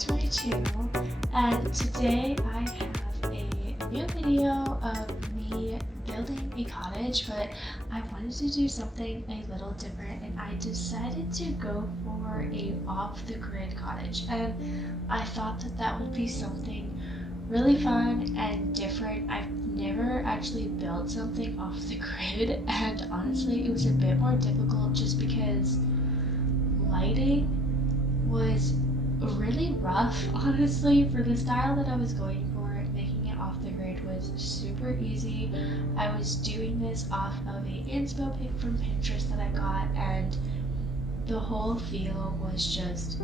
to my channel, and today I have a new video of me building a cottage, but I wanted to do something a little different and I decided to go for a off-the-grid cottage, and I thought that that would be something really fun and different. I've never actually built something off the grid, and honestly it was a bit more difficult just because lighting was really rough, honestly. For the style that I was going for, making it off the grid was super easy. I was doing this off of a inspo pic from Pinterest that I got, and the whole feel was just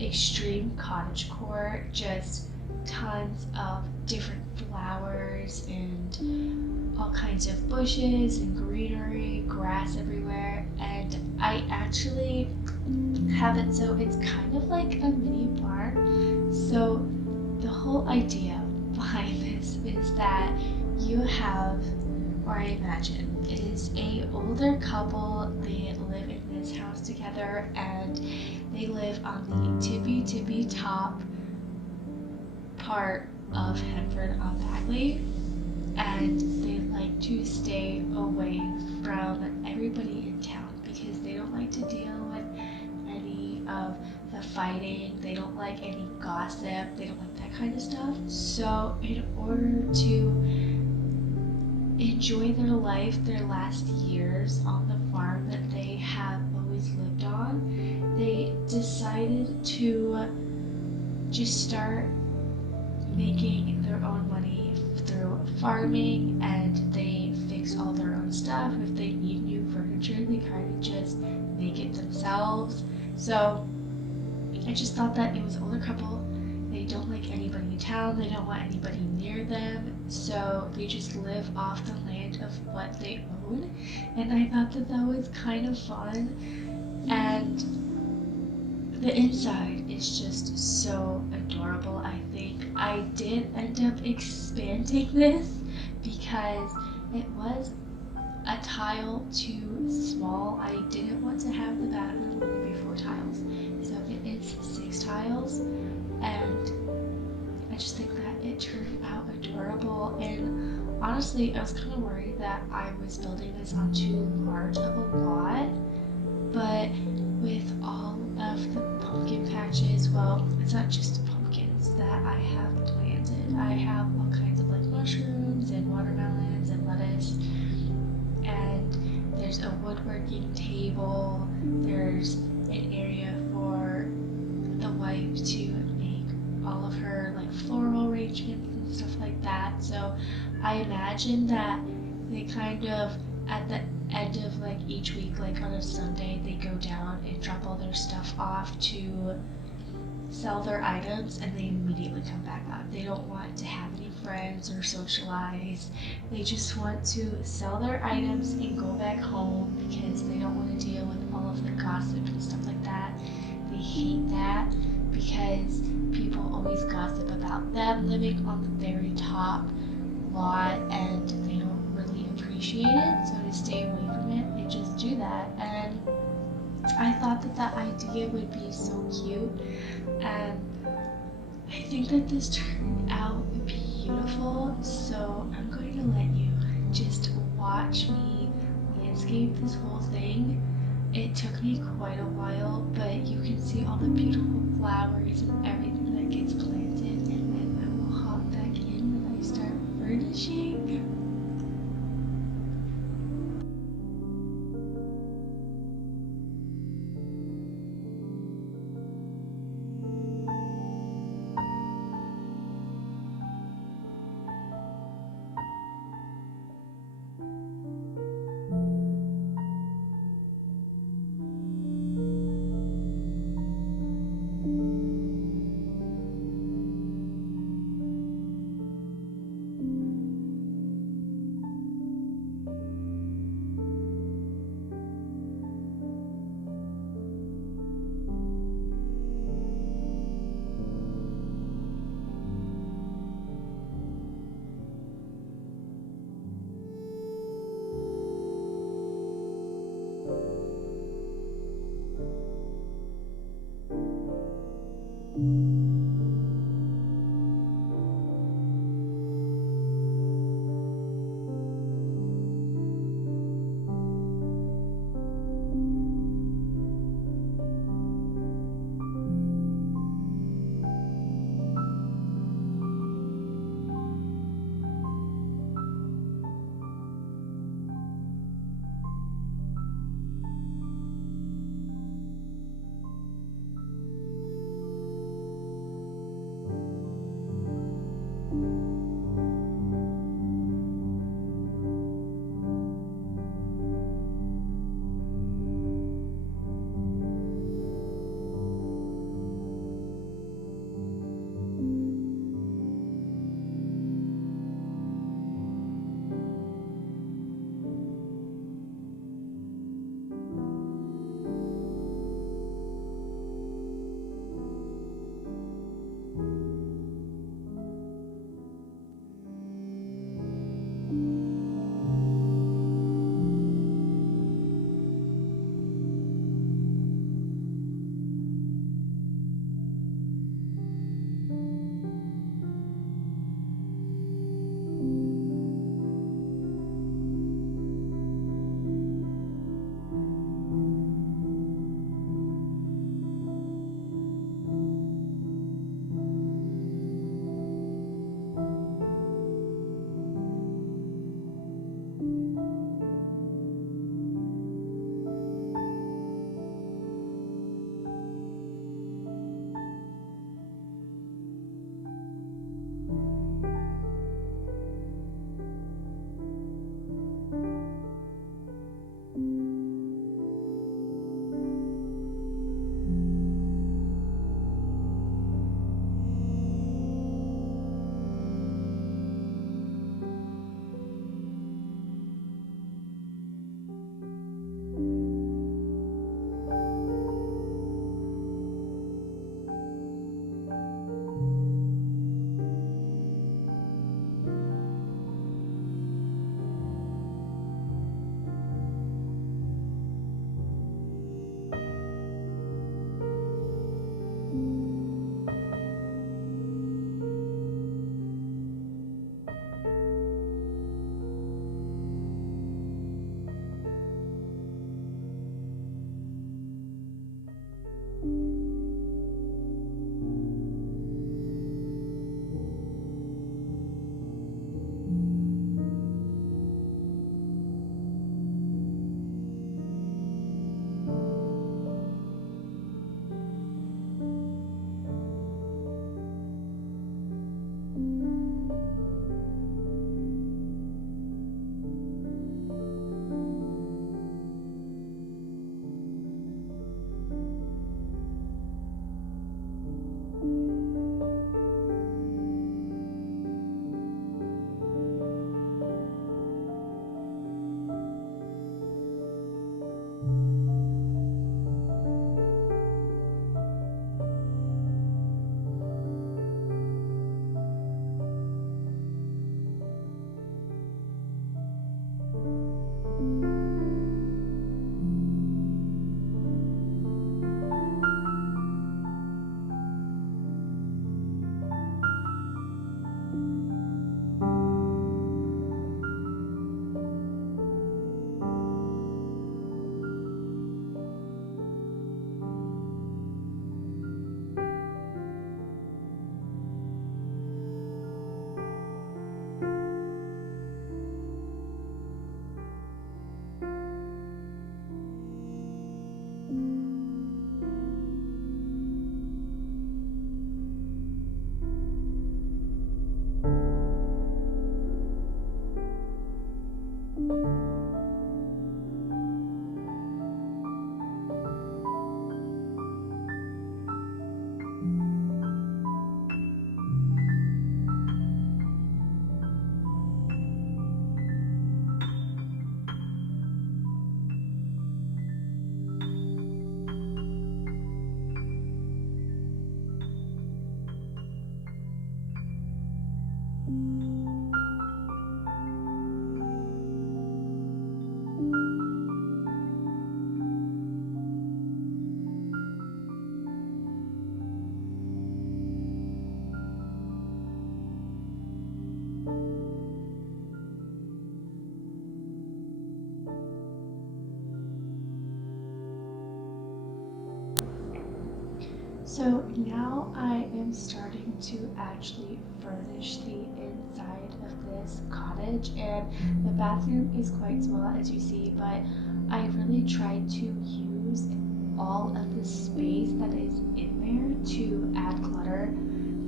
extreme cottagecore, just tons of different flowers and all kinds of bushes and greenery, grass everywhere, and I actually have it so it's kind of like a mini barn. So the whole idea behind this is that you have, or I imagine, it is a older couple. They live in this house together and they live on the tippy top part of Hempford on Bagley, and they like to stay away from everybody in town because they don't like to deal with any of the fighting, they don't like any gossip, they don't like that kind of stuff. So in order to enjoy their life, their last years on the farm that they have always lived on, they decided to just start making their own money through farming, and they fix all their own stuff. If they need new furniture, they kind of just make it themselves. So I just thought that it was an older couple. They don't like anybody in town, they don't want anybody near them, so they just live off the land of what they own. And I thought that that was kind of fun, and the inside is just so adorable. I think I did end up expanding this because it was a tile too small. I didn't want to have the bathroom only be 4 tiles, so it is 6 tiles, and I just think that it turned out adorable. And honestly, I was kind of worried that I was building this on too large of a lot, but with all of the pumpkin patches, well, it's not just pumpkins that I have planted. I have all kinds of like mushrooms and watermelons and lettuce, and there's a woodworking table, there's an area for the wife to make all of her like floral arrangements and stuff like that. So I imagine that they kind of, at the end of like each week, like on a Sunday, they go down and drop all their stuff off to sell their items, and they immediately come back up. They don't want to have any friends or socialize. They just want to sell their items and go back home because they don't want to deal with all of the gossip and stuff like that. They hate that because people always gossip about them living on the very top lot, and they don't really appreciate it. So to stay away from it, they just do that. And I thought that that idea would be so cute, and I think that this turned out beautiful. So I'm going to let you just watch me landscape this whole thing. It took me quite a while, but you can see all the beautiful flowers and everything that gets planted, and then I will hop back in when I start furnishing. So now I am starting to actually furnish the inside of this cottage, and the bathroom is quite small as you see, but I really tried to use all of the space that is in there to add clutter.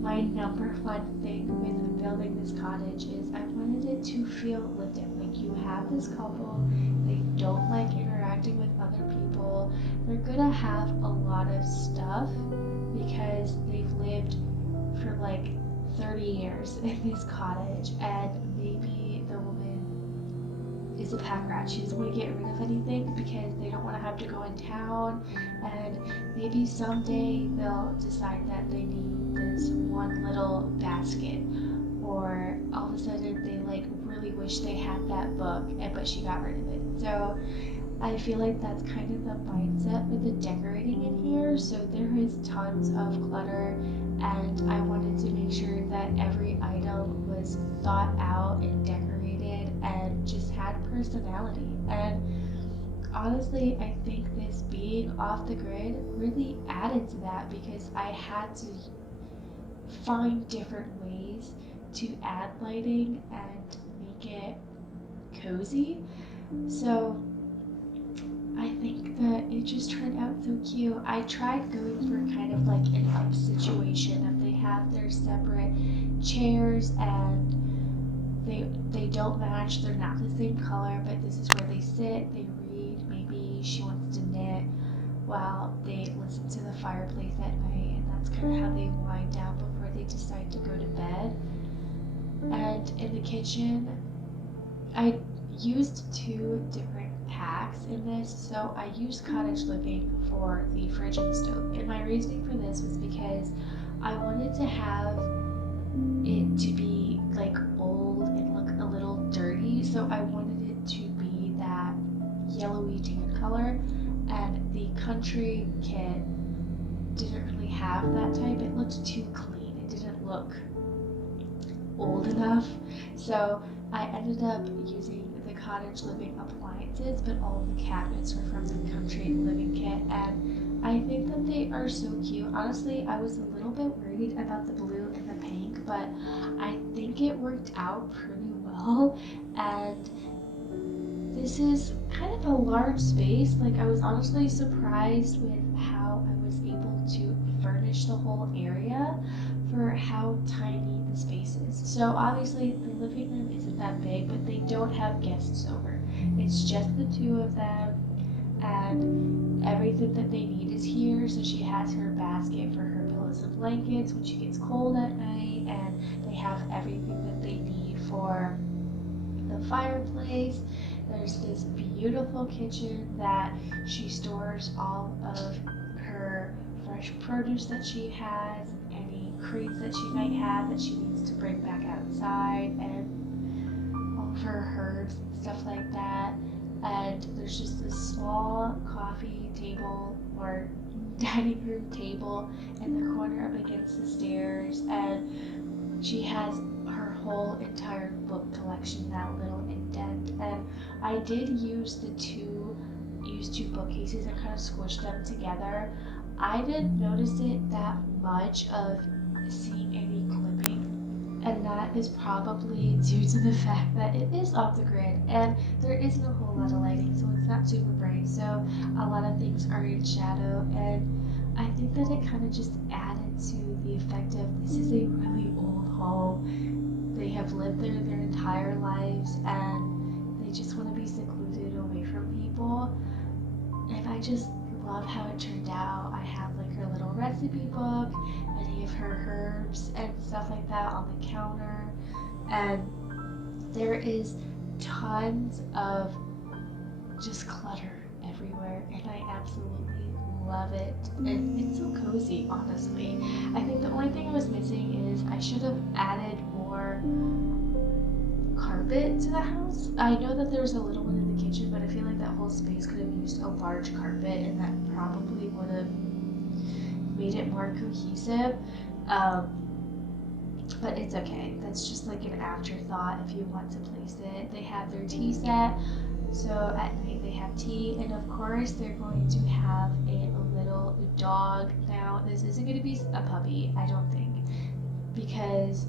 My number one thing with building this cottage is I wanted it to feel lived in. Like, you have this couple, they don't like interacting with other people, they're gonna have a lot of stuff because they've lived for like 30 years in this cottage, and maybe the woman is a pack rat. She doesn't want to get rid of anything because they don't want to have to go in town, and maybe someday they'll decide that they need this one little basket, or all of a sudden they like really wish they had that book, and but she got rid of it. So I feel like that's kind of the mindset with the decorating in here. So there is tons of clutter, and I wanted to make sure that every item was thought out and decorated and just had personality. And honestly, I think this being off the grid really added to that because I had to find different ways to add lighting and make it cozy. So I think that it just turned out so cute. I tried going for kind of like an up situation if they have their separate chairs, and they don't match, they're not the same color, but this is where they sit, they read, maybe she wants to knit while they listen to the fireplace at night, and that's kind of how they wind down before they decide to go to bed. And in the kitchen, I used two different packs in this. So I used cottage living for the fridge and stove. And my reasoning for this was because I wanted to have it to be like old and look a little dirty. So I wanted it to be that yellowy tan color. And the country kit didn't really have that type. It looked too clean. It didn't look old enough. So I ended up using the cottage living appliances, but all of the cabinets were from the country living kit, and I think that they are so cute. Honestly, I was a little bit worried about the blue and the pink, but I think it worked out pretty well. And this is kind of a large space. Like, I was honestly surprised with how I was able to furnish the whole area for how tiny the space is. So obviously the living room isn't that big, but they don't have guests over. It's just the two of them, and everything that they need is here. So she has her basket for her pillows and blankets when she gets cold at night, and they have everything that they need for the fireplace. There's this beautiful kitchen that she stores all of her fresh produce that she has, any crates that she might have that she needs to bring back outside, and all of her herbs and stuff like that. And there's just this small coffee table or dining room table in the corner up against the stairs, and she has her whole entire book collection, that little indent. And I did use two bookcases and kind of squished them together. I didn't notice it that much of seeing any clipping, and that is probably due to the fact that it is off the grid and there isn't a whole lot of lighting, so it's not super bright. So a lot of things are in shadow, and I think that it kind of just added to the effect of this is a really old home. They have lived there their entire lives, and they just want to be secluded away from people. And I just love how it turned out. I have like her little recipe book, any of her herbs and stuff like that on the counter. And there is tons of just clutter everywhere, and I absolutely love it. And it's so cozy, honestly. I think the only thing I was missing is I should have added more carpet to the house. I know that there's a little one in the kitchen, but I feel like that whole space could have used a large carpet, and that probably would have made it more cohesive. but it's okay. That's just like an afterthought if you want to place it. They have their tea set, so at night they have tea, and of course they're going to have a little dog. Now, this isn't going to be a puppy, I don't think, because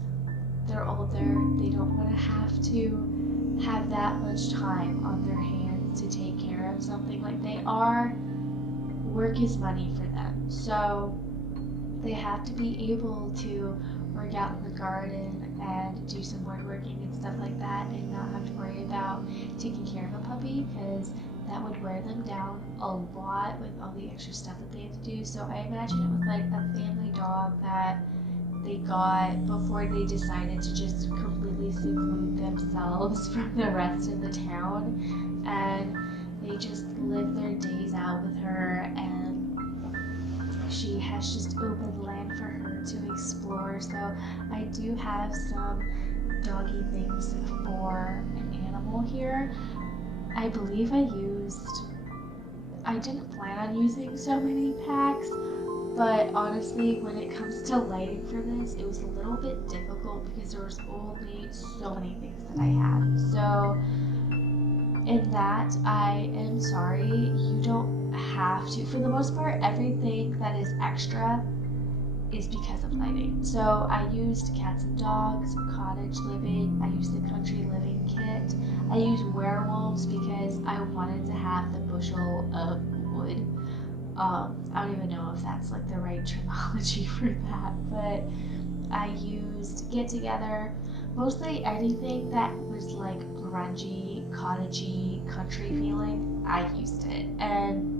they're older. They don't want to have that much time on their hands to take care of something. Like, they are, work is money for them. So they have to be able to work out in the garden and do some woodworking and stuff like that, and not have to worry about taking care of a puppy, because that would wear them down a lot with all the extra stuff that they have to do. So I imagine it was like a family dog that they got before they decided to just completely seclude themselves from the rest of the town, and they just live their days out with her, and she has just open land for her to explore. So I do have some doggy things for an animal here. I believe I didn't plan on using so many packs, but honestly, when it comes to lighting for this, it was a little bit difficult because there was only so many things that I had. So in that, I am sorry, you don't have to. For the most part, everything that is extra is because of lighting. So I used cats and dogs, cottage living, I used the country living kit, I used werewolves because I wanted to have the bushel of wood. I don't even know if that's like the right terminology for that, but I used get together, mostly anything that was like grungy, cottagey, country feeling. I used it, and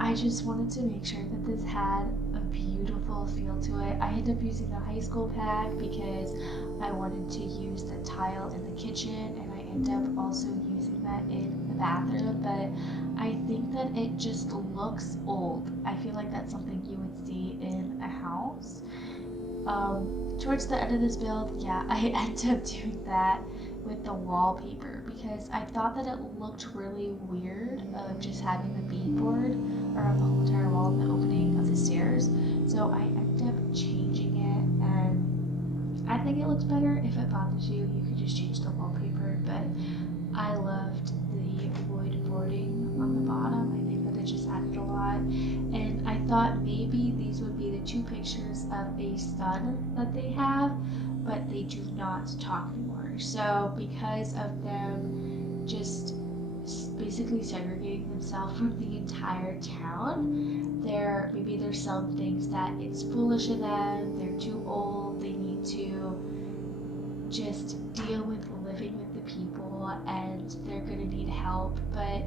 I just wanted to make sure that this had a beautiful feel to it. I ended up using the high school pack because I wanted to use the tile in the kitchen, and I ended up also using that in the bathroom, but I think that it just looks old. I feel like that's something you would see in a house. Towards the end of this build, yeah, I ended up doing that with the wallpaper because I thought that it looked really weird of just having the beadboard around the whole entire wall and the opening of the stairs. So I ended up changing it, and I think it looks better. If it bothers you, you can just change the wallpaper, but I loved the wood boarding on the bottom. I think that it just added a lot. And I thought maybe these would be the two pictures of a son that they have, but they do not talk anymore. So because of them just basically segregating themselves from the entire town, maybe there's some things that it's foolish of them, they're too old, they need to just deal with living with the people, and they're gonna need help. But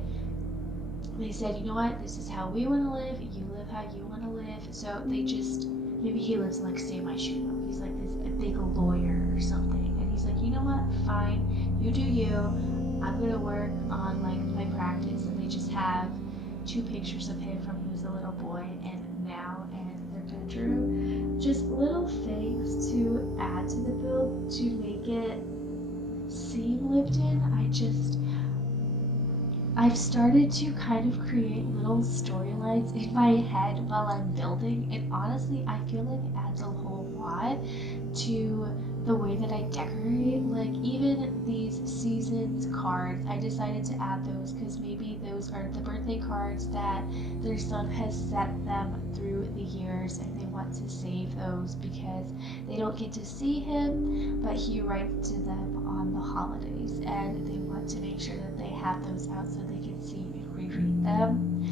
they said, you know what, this is how we want to live, you live how you want to live. So they just, maybe he lives in like San Myshuno, he's like this a big lawyer or something, and he's like, you know what, fine, you do you, I'm gonna work on like my practice. And they just have two pictures of him from he was a little boy and now, and their bedroom. Just little things to add to the build to make it seem lived in. I've started to kind of create little storylines in my head while I'm building, and honestly, I feel like it adds a whole lot to the way that I decorate. Like, even these seasons cards, I decided to add those because maybe those are the birthday cards that their son has sent them through the years, and they want to save those because they don't get to see him, but he writes to them on the holidays, and they want to make sure that they have those out so they can see and reread them.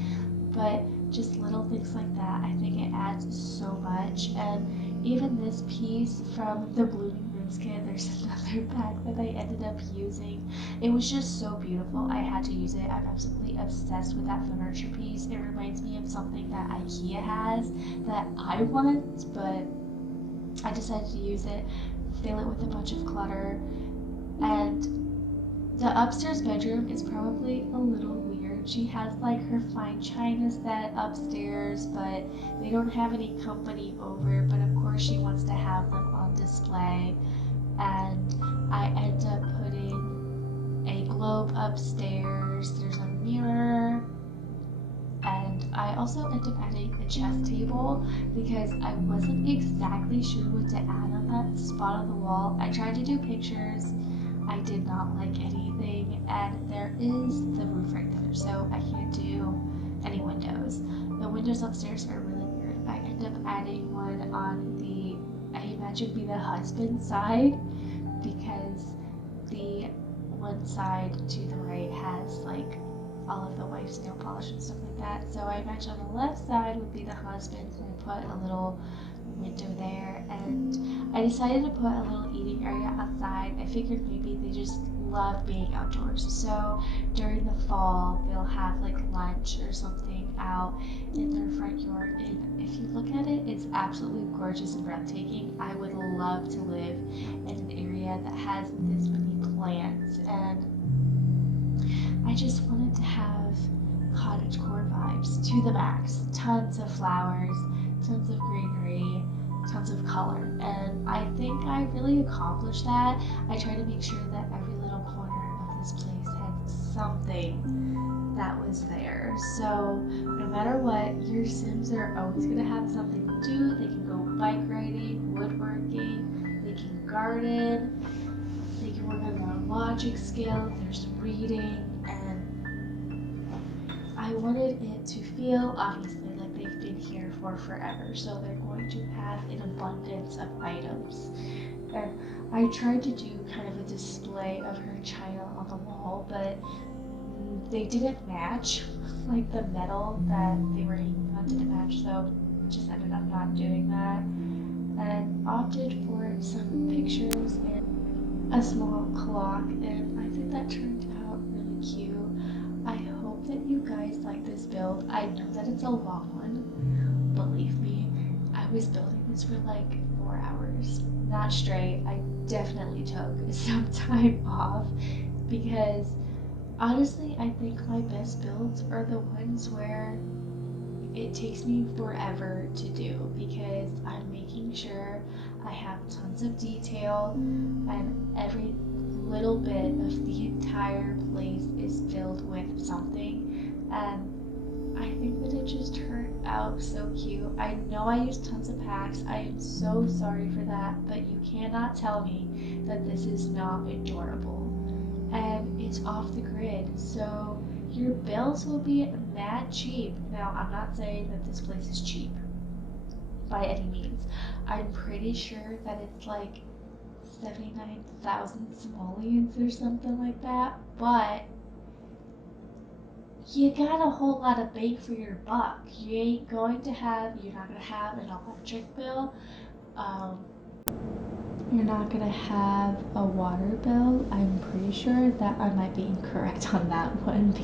But just little things like that, I think it adds so much. And even this piece from the Blooming Rooms kit, there's another pack that I ended up using. It was just so beautiful. I had to use it. I'm absolutely obsessed with that furniture piece. It reminds me of something that IKEA has that I want, but I decided to use it, fill it with a bunch of clutter. And the upstairs bedroom is probably a little weird. She has like her fine china set upstairs, but they don't have any company over. But of course, she wants to have them on display. And I end up putting a globe upstairs. There's a mirror. And I also ended up adding a chess table because I wasn't exactly sure what to add on that spot on the wall. I tried to do pictures, I did not like anything, and there is the roof right there, so I can't do any windows. The windows upstairs are really weird. I ended up adding one on the, I imagine be the husband's side, because the one side to the right has like all of the wife's nail polish and stuff like that. So I imagine on the left side would be the husband's, and I put a little window there. And I decided to put a little eating area outside. I figured maybe they just love being outdoors. So during the fall, they'll have like lunch or something out in their front yard. And if you look at it, it's absolutely gorgeous and breathtaking. I would love to live in an area that has this many plants, and I just wanted to have cottagecore vibes to the max. Tons of flowers, tons of greenery, tons of color. And I think I really accomplished that. I tried to make sure that every little corner of this place had something that was there. So no matter what, your Sims are always going to have something to do. They can go bike riding, woodworking, they can garden, they can work on their own logic skills, there's reading, and I wanted it to feel obviously like they've been here for forever, so they're going to have an abundance of items. And I tried to do kind of a display of her china on the wall, but they didn't match, like the metal that they were hanging on didn't match, so just ended up not doing that, and opted for some pictures and a small clock, and I think that turned out really cute. I hope that you guys like this build. I know that it's a long one. Believe me, I was building this for like 4 hours. Not straight. I definitely took some time off because honestly, I think my best builds are the ones where it takes me forever to do because I'm making sure I have tons of detail and every little bit of the entire place is filled with something, and I think that it just turned out so cute. I know I used tons of packs. I am so sorry for that, but you cannot tell me that this is not adorable. And it's off the grid, so your bills will be mad cheap. Now, I'm not saying that this place is cheap by any means. I'm pretty sure that it's like 79,000 simoleons or something like that, but you got a whole lot of bang for your buck. You're not gonna have an electric bill. Um, you're not gonna have a water bill. I'm pretty sure that I might be incorrect on that one,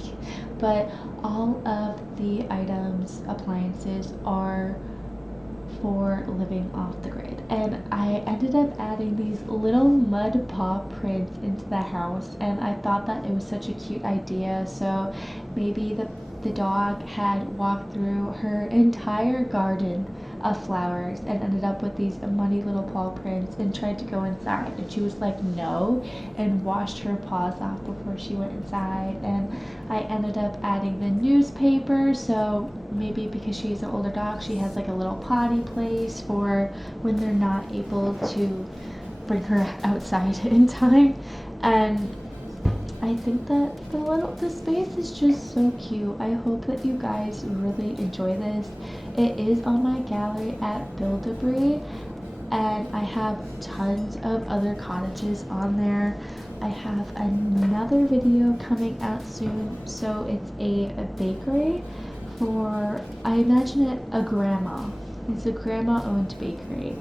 but all of the items, appliances are for living off the grid. And I ended up adding these little mud paw prints into the house, and I thought that it was such a cute idea. So maybe the dog had walked through her entire garden of flowers and ended up with these muddy little paw prints and tried to go inside, and she was like no, and washed her paws off before she went inside. And I ended up adding the newspaper, so maybe because she's an older dog, she has like a little potty place for when they're not able to bring her outside in time. And I think that the space is just so cute. I hope that you guys really enjoy this. It is on my gallery at Build-A-Brie, and I have tons of other cottages on there. I have another video coming out soon, so it's a bakery for, I imagine it a grandma. It's a grandma-owned bakery,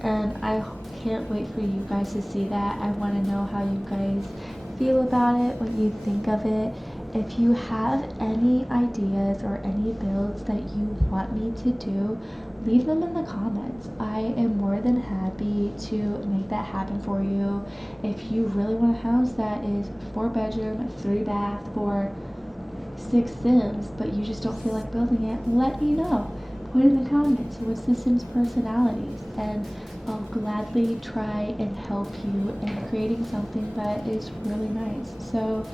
and I can't wait for you guys to see that. I want to know how you guys feel about it, what you think of it. If you have any ideas or any builds that you want me to do, leave them in the comments. I am more than happy to make that happen for you. If you really want a house that is 4 bedroom, 3 bath for 6 Sims, but you just don't feel like building it, let me know. Put in the comments what's the Sims personalities, and I'll gladly try and help you in creating something that is really nice. So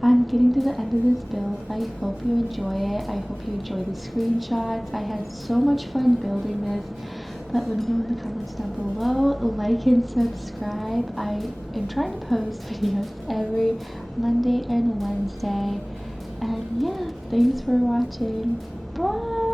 I'm getting to the end of this build. I hope you enjoy it. I hope you enjoy the screenshots. I had so much fun building this. But let me know in the comments down below. Like and subscribe. I am trying to post videos every Monday and Wednesday. And yeah, thanks for watching. Bye!